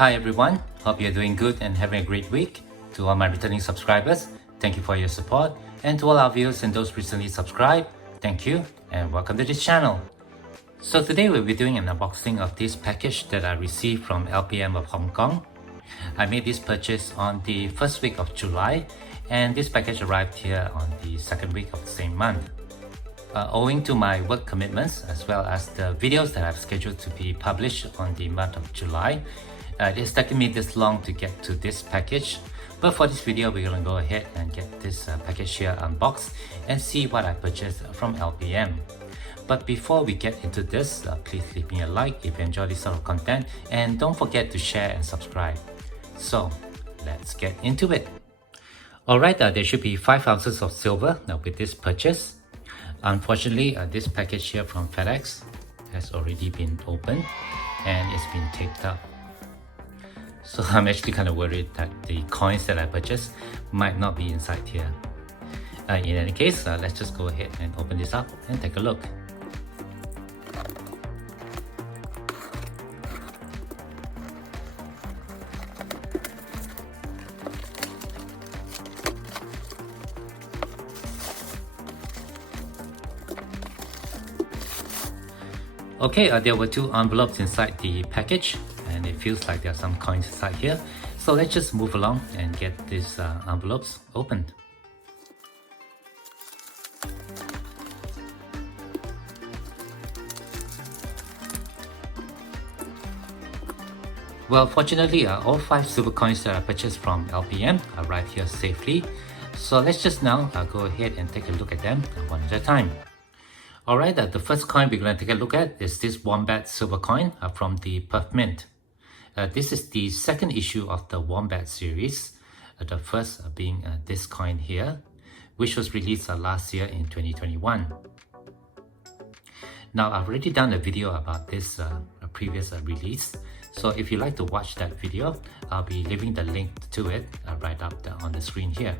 Hi everyone, hope you're doing good and having a great week. To all my returning subscribers, thank you for your support. And to all our viewers and those recently subscribed, thank you and welcome to this channel. So today we'll be doing an unboxing of this package that I received from LPM of Hong Kong. I made this purchase on the first week of July and this package arrived here on the second week of the same month. Owing to my work commitments as well as the videos that I've scheduled to be published on the month of July, it's taken me this long to get to this package. But for this video, we're going to go ahead and get this package here unboxed and see what I purchased from LPM. But before we get into this, please leave me a like if you enjoy this sort of content and don't forget to share and subscribe. So let's get into it. Alright, there should be 5 ounces of silver with this purchase. Unfortunately, this package here from FedEx has already been opened and it's been taped up. So I'm actually kind of worried that the coins that I purchased might not be inside here. In any case, let's just go ahead and open this up and take a look. Okay, there were 2 envelopes inside the package and it feels like there are some coins inside here. So let's just move along and get these envelopes opened. Well, fortunately, all 5 silver coins that I purchased from LPM arrived here safely. So let's just now go ahead and take a look at them one at a time. Alright, the first coin we're going to take a look at is this Wombat silver coin from the Perth Mint. This is the second issue of the Wombat series, the first being this coin here, which was released last year in 2021. Now, I've already done a video about this previous release, so if you'd like to watch that video, I'll be leaving the link to it right up on the screen here.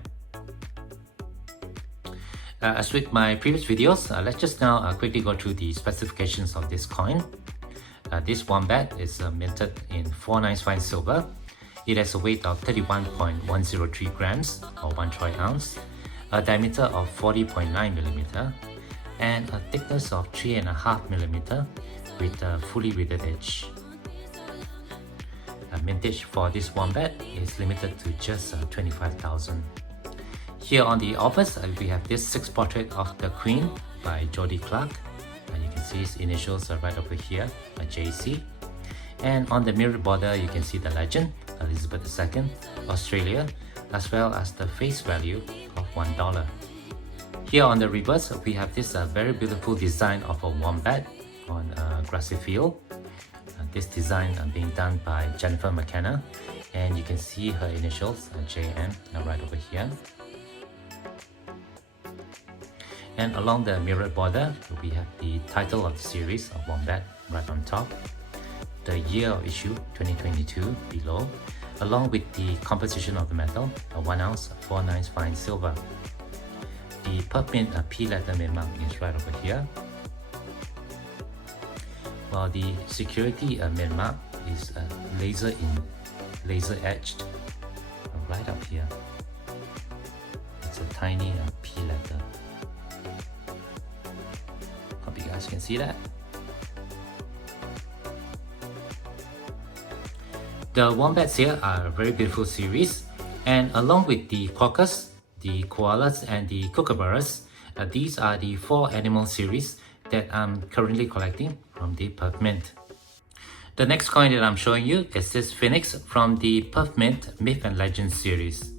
As with my previous videos, let's just now quickly go through the specifications of this coin. This Wombat is minted in 495 silver. It has a weight of 31.103 grams or 1 troy ounce, a diameter of 40.9 mm, and a thickness of 3.5 mm with a fully riveted edge. Mintage for this Wombat is limited to just 25,000. Here on the obverse, we have this 6 portrait of the Queen by Jodie Clark. You can see his initials are right over here, JC. And on the mirrored border, you can see the legend, Elizabeth II, Australia, as well as the face value of $1. Here on the reverse, we have this very beautiful design of a wombat on a grassy field. This design being done by Jennifer McKenna, and you can see her initials, JM, right over here. And along the mirrored border, we have the title of the series of Wombat right on top, the year of issue 2022 below, along with the composition of the metal, 1 ounce 4/9 fine silver. The Perth Mint P letter mint mark is right over here, while the security mint mark is laser etched right up here. It's a tiny P letter. Hope you guys can see that. The Wombats here are a very beautiful series, and along with the quokkas, the koalas and the kookaburras, these are the 4 animal series that I'm currently collecting from the Perth Mint. The next coin that I'm showing you is this Phoenix from the Perth Mint Myth and Legends series.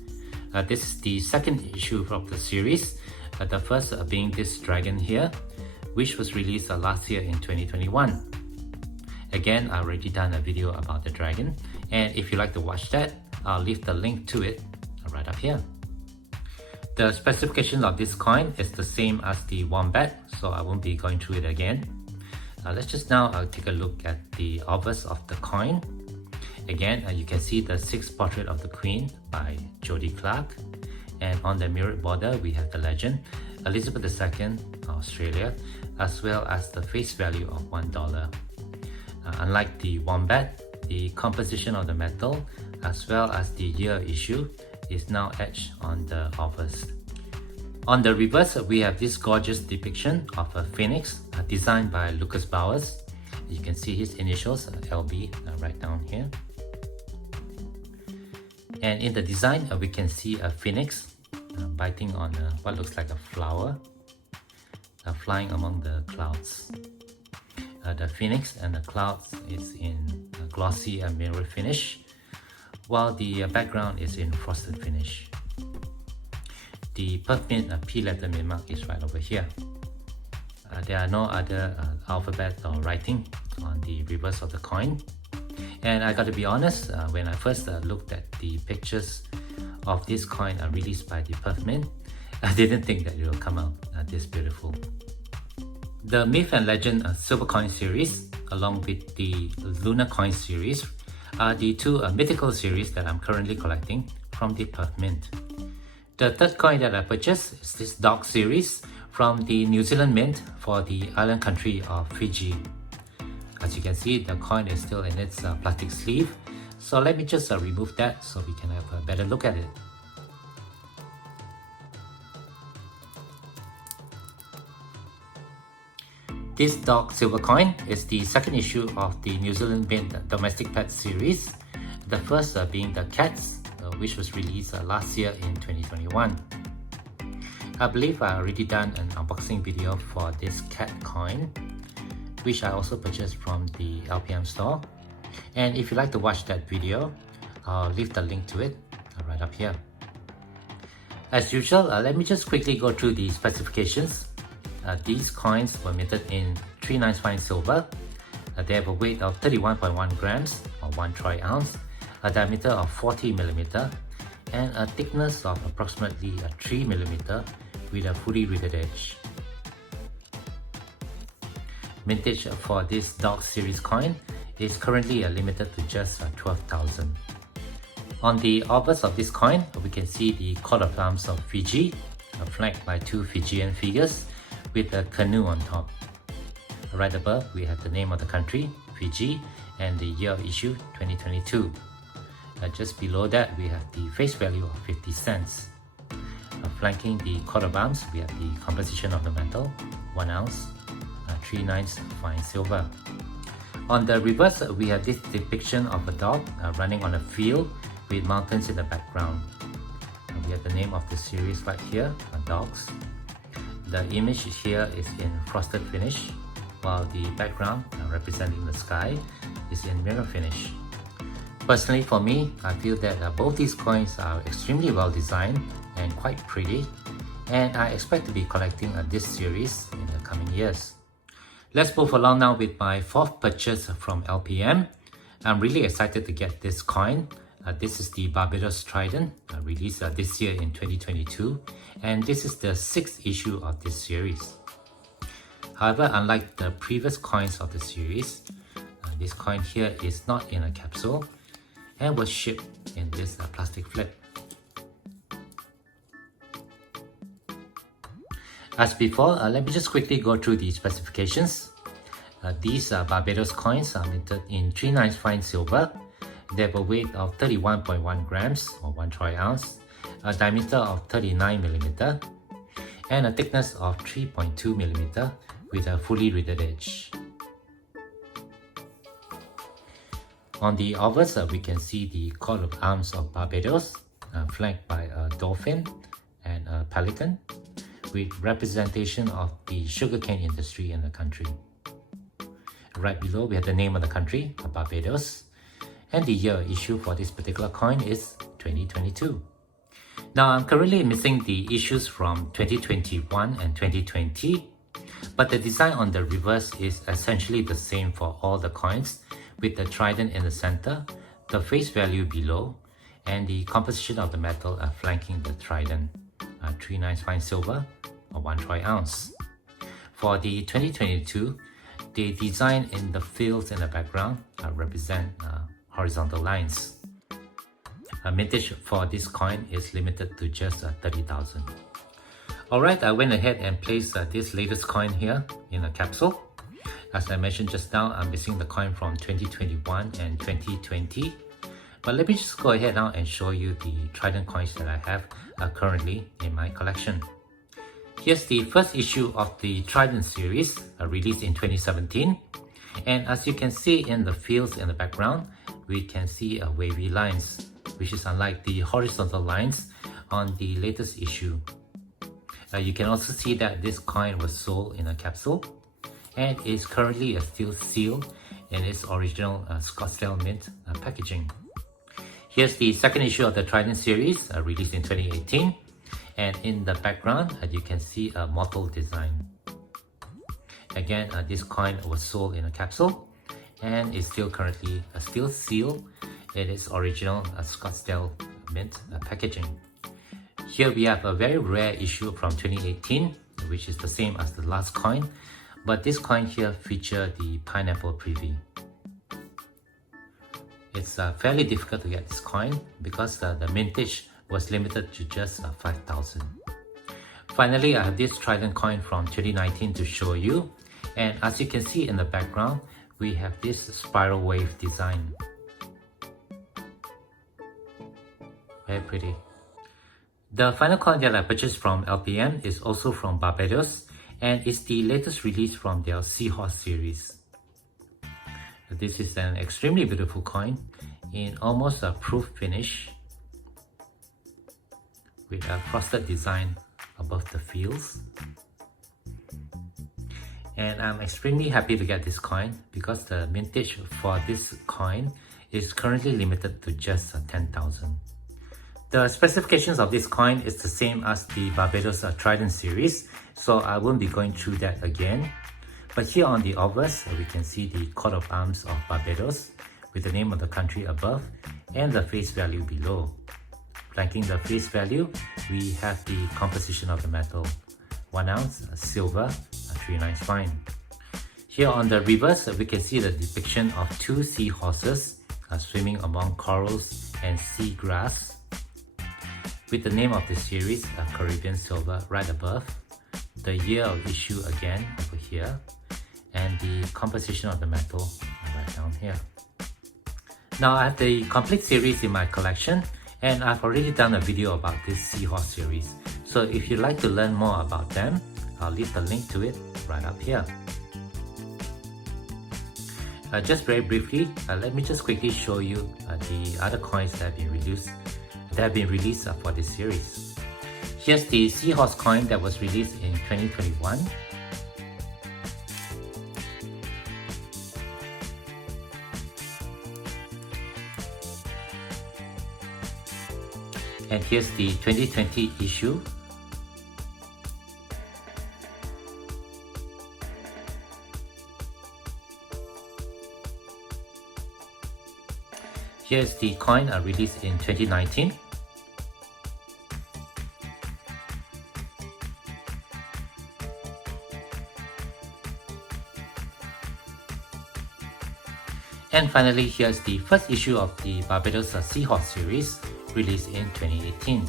This is the second issue of the series, the first being this dragon here, which was released last year in 2021. Again, I've already done a video about the dragon, and if you'd like to watch that, I'll leave the link to it right up here. The specification of this coin is the same as the Wombat, so I won't be going through it again. Let's just now take a look at the obverse of the coin. Again, you can see the 6 portrait of the Queen by Jodie Clark, and on the mirrored border we have the legend Elizabeth II, Australia, as well as the face value of $1. Unlike the Wombat, the composition of the metal as well as the year issue is now etched on the obverse. On the reverse, we have this gorgeous depiction of a phoenix designed by Lucas Bowers. You can see his initials, LB, right down here. And in the design, we can see a phoenix biting on what looks like a flower, flying among the clouds. The phoenix and the clouds is in a glossy mirror finish, while the background is in frosted finish. The Perth-Mint P-letter mint mark is right over here. There are no other alphabet or writing on the reverse of the coin. And I got to be honest, when I first looked at the pictures of this coin released by the Perth-Mint, I didn't think that it will come out this beautiful. The Myth and Legend Silver Coin series, along with the Lunar Coin series, are the two mythical series that I'm currently collecting from the Perth-Mint. The third coin that I purchased is this Dog series from the New Zealand Mint for the island country of Fiji. As you can see, the coin is still in its plastic sleeve, so let me just remove that so we can have a better look at it. This Dog silver coin is the second issue of the New Zealand Mint Domestic Pet series, the first being the Cats, which was released last year in 2021. I believe I already done an unboxing video for this cat coin, which I also purchased from the LPM store. And if you'd like to watch that video, I'll leave the link to it right up here. As usual, let me just quickly go through the specifications. These coins were minted in 3/9 fine silver. They have a weight of 31.1 grams or 1 troy ounce, a diameter of 40 mm, and a thickness of approximately 3 mm with a fully riveted edge. Mintage for this Dog series coin is currently limited to just 12,000. On the obverse of this coin, we can see the coat of arms of Fiji, flanked by two Fijian figures with a canoe on top. Right above, we have the name of the country, Fiji, and the year of issue, 2022. Just below that, we have the face value of 50 cents. Flanking the coat of arms, we have the composition of the metal, 1 ounce, 3/9 fine silver. On the reverse, we have this depiction of a dog running on a field with mountains in the background. We have the name of the series right here, Dogs. The image here is in frosted finish, while the background representing the sky is in mirror finish. Personally, for me, I feel that both these coins are extremely well designed and quite pretty, and I expect to be collecting this series in the coming years. Let's move along now with my fourth purchase from LPM. I'm really excited to get this coin. This is the Barbados Trident, released this year in 2022, and this is the 6th issue of this series. However, unlike the previous coins of the series, this coin here is not in a capsule and was shipped in this plastic flip. As before, let me just quickly go through the specifications. These Barbados coins are minted in 3/9 fine silver. They have a weight of 31.1 grams or 1 troy ounce, a diameter of 39 mm, and a thickness of 3.2 mm with a fully riveted edge. On the obverse, we can see the coat of arms of Barbados, flanked by a dolphin and a pelican, with representation of the sugarcane industry in the country. Right below, we have the name of the country, Barbados, and the year issue for this particular coin is 2022. Now, I'm currently missing the issues from 2021 and 2020, but the design on the reverse is essentially the same for all the coins, with the trident in the center, the face value below, and the composition of the metal flanking the trident, 3/9 fine silver or 1 troy ounce. For the 2022, the design in the fields in the background represent horizontal lines. Mintage for this coin is limited to just 30,000. Alright, I went ahead and placed this latest coin here in a capsule. As I mentioned just now, I'm missing the coin from 2021 and 2020. But let me just go ahead now and show you the Trident coins that I have currently in my collection. Here's the first issue of the Trident series, released in 2017. And as you can see in the fields in the background, we can see wavy lines, which is unlike the horizontal lines on the latest issue. You can also see that this coin was sold in a capsule and is currently still sealed in its original Scottsdale Mint packaging. Here's the second issue of the Trident series, released in 2018. And in the background, you can see a mottled design. Again, this coin was sold in a capsule and is still currently still sealed in its original Scottsdale Mint packaging. Here we have a very rare issue from 2018, which is the same as the last coin, but this coin here features the pineapple privy. It's fairly difficult to get this coin because the mintage was limited to just 5,000. Finally, I have this Trident coin from 2019 to show you, and as you can see in the background, we have this spiral wave design. Very pretty. The final coin that I purchased from LPM is also from Barbados and is the latest release from their Seahorse series. This is an extremely beautiful coin in almost a proof finish with a frosted design above the fields. And I'm extremely happy to get this coin because the mintage for this coin is currently limited to just 10,000. The specifications of this coin is the same as the Barbados Trident series, so I won't be going through that again. But here on the obverse, we can see the coat of arms of Barbados with the name of the country above and the face value below. Flanking the face value, we have the composition of the metal: 1 ounce silver, 3/9 fine. Here on the reverse, we can see the depiction of 2 seahorses swimming among corals and seagrass, with the name of the series, Caribbean Silver, right above, the year of issue again over here, and the composition of the metal right down here. Now I have the complete series in my collection, and I've already done a video about this Seahorse series. So if you'd like to learn more about them, I'll leave the link to it right up here. Just very briefly, let me just quickly show you the other coins that have been released for this series. Here's the Seahorse coin that was released in 2021. And here's the 2020 issue. Here's the coin released in 2019. And finally, here's the first issue of the Barbados Seahorse series, released in 2018.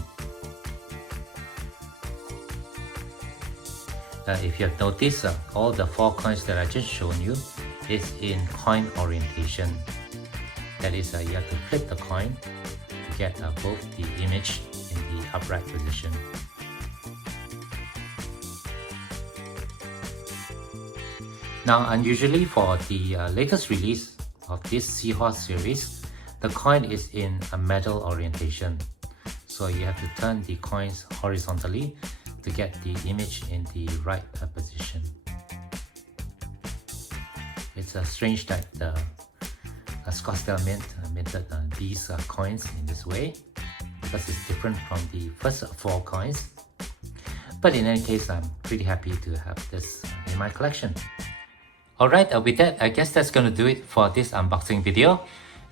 If you have noticed, all the 4 coins that I just shown you is in coin orientation. That is, you have to flip the coin to get both the image in the upright position. Now, unusually for the latest release of this Seahorse series, the coin is in a medal orientation. So you have to turn the coins horizontally to get the image in the right position. It's strange that the Scottsdale Mint minted these coins in this way, because it's different from the first 4 coins. But in any case, I'm pretty happy to have this in my collection. Alright, with that, I guess that's going to do it for this unboxing video.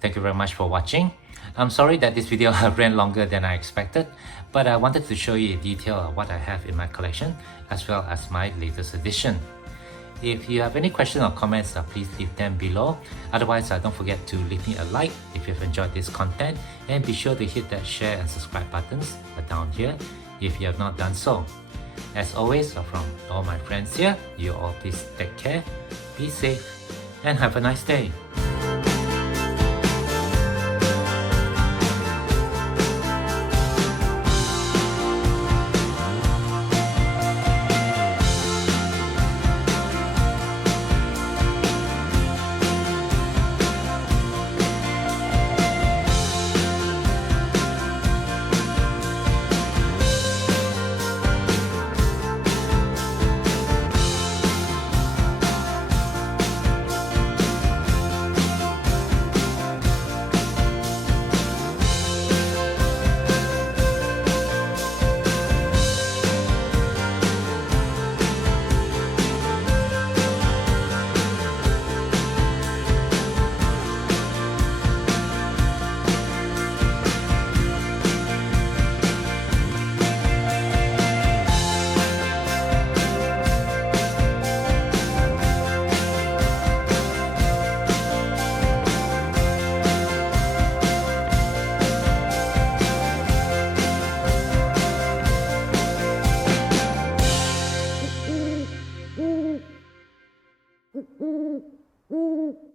Thank you very much for watching. I'm sorry that this video ran longer than I expected, but I wanted to show you in detail what I have in my collection, as well as my latest edition. If you have any questions or comments, please leave them below. Otherwise, don't forget to leave me a like if you've enjoyed this content, and be sure to hit that share and subscribe buttons down here if you have not done so. As always, from all my friends here, you all please take care, be safe, and have a nice day. Mm-hmm.